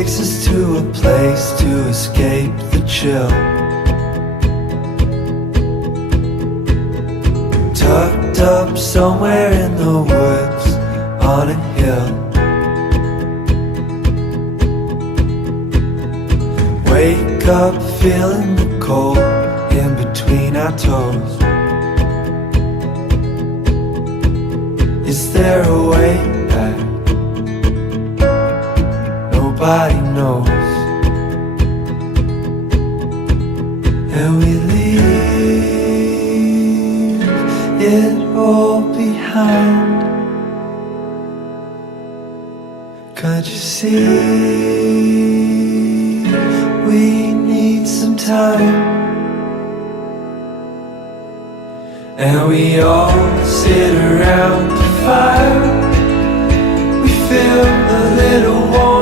takes us to a place to escape the chill. Tucked up somewhere in the woods on a hill. Wake up feeling the cold in between our toes. Is there a way back? Nobody knows. And we leave it all behind. Can't you see? We need some time. And we all sit around the fire. We feel a little warm.